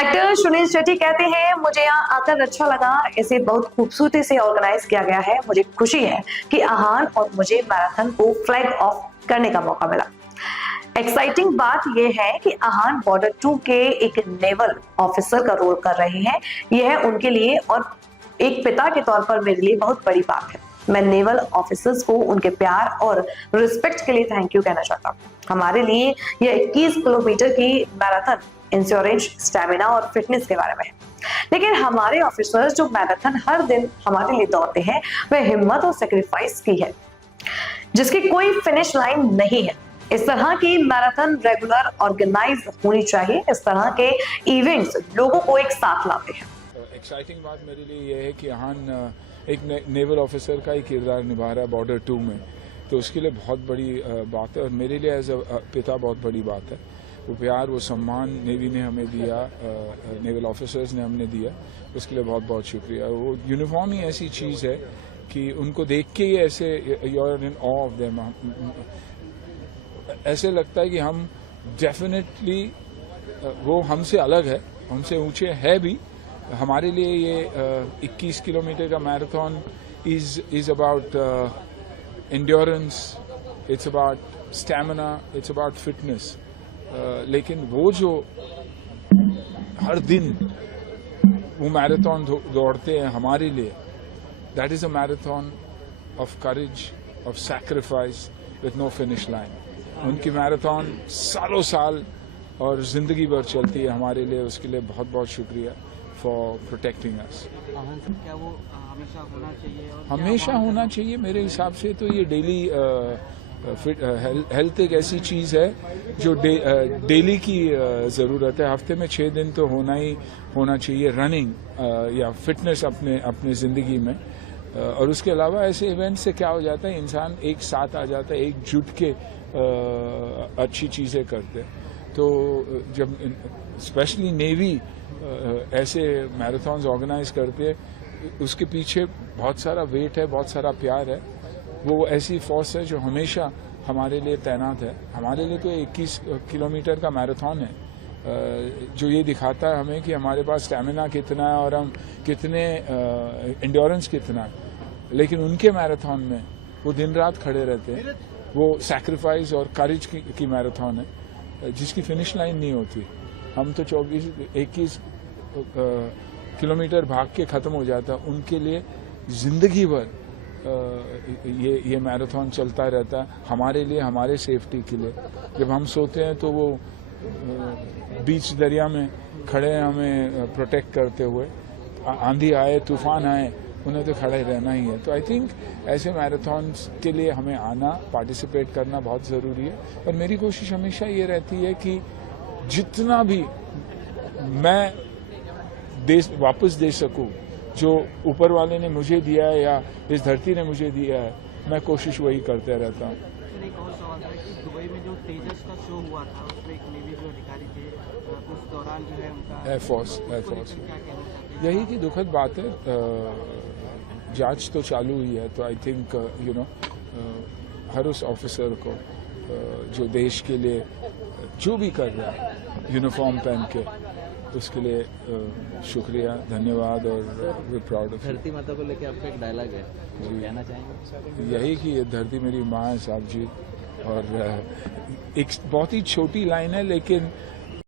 Actor Sunil Shetty कहते हैं, मुझे यहाँ आकर अच्छा लगा, इसे बहुत खूबसूरती से ऑर्गेनाइज किया गया है। मुझे खुशी है कि आहान और मुझे मैराथन को फ्लैग ऑफ करने का मौका मिला। एक्साइटिंग बात यह है कि आहान बॉर्डर 2 के एक नेवल ऑफिसर का रोल कर रहे हैं। यह उनके लिए और एक पिता के तौर पर मेरे लिए बहुत बड़ी बात है। मैं नेवल ऑफिसर्स को उनके प्यार और रिस्पेक्ट के लिए थैंक यू कहना चाहता हूँ। हमारे लिए यह 21 किलोमीटर की मैराथन इंश्योरेंस, स्टैमिना और फिटनेस के बारे में है, लेकिन हमारे ऑफिसर्स जो मैराथन हर दिन हमारे लिए दौड़ते हैं, वह हिम्मत और सेक्रीफाइस की है जिसकी कोई फिनिश लाइन नहीं है। इस तरह की मैराथन रेगुलर ऑर्गेनाइज होनी चाहिए। इस तरह के इवेंट्स लोगों को एक साथ लाते हैं। एक्साइटिंग बात मेरे लिए यह है कि आहान एक नेवल ऑफिसर का ही किरदार निभा रहा है बॉर्डर 2 में, तो उसके लिए बहुत बड़ी बात है और मेरे लिए एज अ पिता बहुत बड़ी बात है। वो प्यार, वो सम्मान नेवी ने हमें दिया, नेवल ऑफिसर्स ने हमने दिया, उसके लिए बहुत बहुत शुक्रिया। वो यूनिफॉर्म ही ऐसी चीज़ है कि उनको देख के ही ऐसे you are in awe of them, ऐसे लगता है कि हम डेफिनेटली, वो हमसे अलग है, हमसे ऊंचे है भी। हमारे लिए ये 21 किलोमीटर का marathon is about endurance, it's about stamina, it's about fitness. लेकिन वो जो हर दिन वो मैराथन दौड़ते हैं हमारे लिए, that is a marathon of courage, of sacrifice with no finish line. उनकी मैराथन सालों साल और जिंदगी भर चलती है हमारे लिए, उसके लिए बहुत बहुत शुक्रिया फॉर प्रोटेक्टिंग अस। क्या वो हमेशा होना चाहिए? और हमेशा होना चाहिए मेरे हिसाब से। तो ये डेली हेल्थ एक ऐसी चीज़ है जो डेली की ज़रूरत है। हफ्ते में 6 दिन तो होना चाहिए रनिंग या फिटनेस अपने ज़िंदगी में। और उसके अलावा ऐसे इवेंट से क्या हो जाता है, इंसान एक साथ आ जाता है, एकजुट के अच्छी चीज़ें करते हैं। तो जब स्पेशली नेवी ऐसे मैराथन्स ऑर्गेनाइज करती है, उसके पीछे बहुत सारा वेट है, बहुत सारा प्यार है। वो ऐसी फोर्स है जो हमेशा हमारे लिए तैनात है। हमारे लिए तो 21 किलोमीटर का मैराथन है जो ये दिखाता है हमें कि हमारे पास स्टैमिना कितना है और हम कितने एंड्योरेंस कितना है। लेकिन उनके मैराथन में वो दिन रात खड़े रहते हैं। वो सैक्रिफाइस और करेज की मैराथन है जिसकी फिनिश लाइन नहीं होती। हम तो 21 किलोमीटर भाग के ख़त्म हो जाता। उनके लिए ज़िंदगी भर ये मैराथन चलता रहता है, हमारे लिए, हमारे सेफ्टी के लिए। जब हम सोते हैं तो वो बीच दरिया में खड़े हैं हमें प्रोटेक्ट करते हुए। आंधी आए, तूफान आए, उन्हें तो खड़े रहना ही है। तो आई थिंक ऐसे मैराथन्स के लिए हमें आना, पार्टिसिपेट करना बहुत ज़रूरी है। और मेरी कोशिश हमेशा ये रहती है कि जितना भी मैं वापस दे सकूं, जो ऊपर वाले ने मुझे दिया है या इस धरती ने मुझे दिया है, मैं कोशिश वही करते रहता हूँ। एक और सवाल था कि दुबई में जो तेजस का शो हुआ था, उसमें एक नेवी जो अधिकारी थे, उस दौरान जो है उनका एयरफोर्स यही की दुखद बात है। जांच तो चालू हुई है, तो आई थिंक हर उस ऑफिसर को जो देश के लिए जो भी कर रहा है यूनिफॉर्म पहन के, उसके लिए शुक्रिया, धन्यवाद और वी प्राउड ऑफ। धरती माता को लेकर आपका एक डायलॉग है, वो कहना चाहेंगे? यही कि ये धरती मेरी माँ है साहब जी। और एक बहुत ही छोटी लाइन है, लेकिन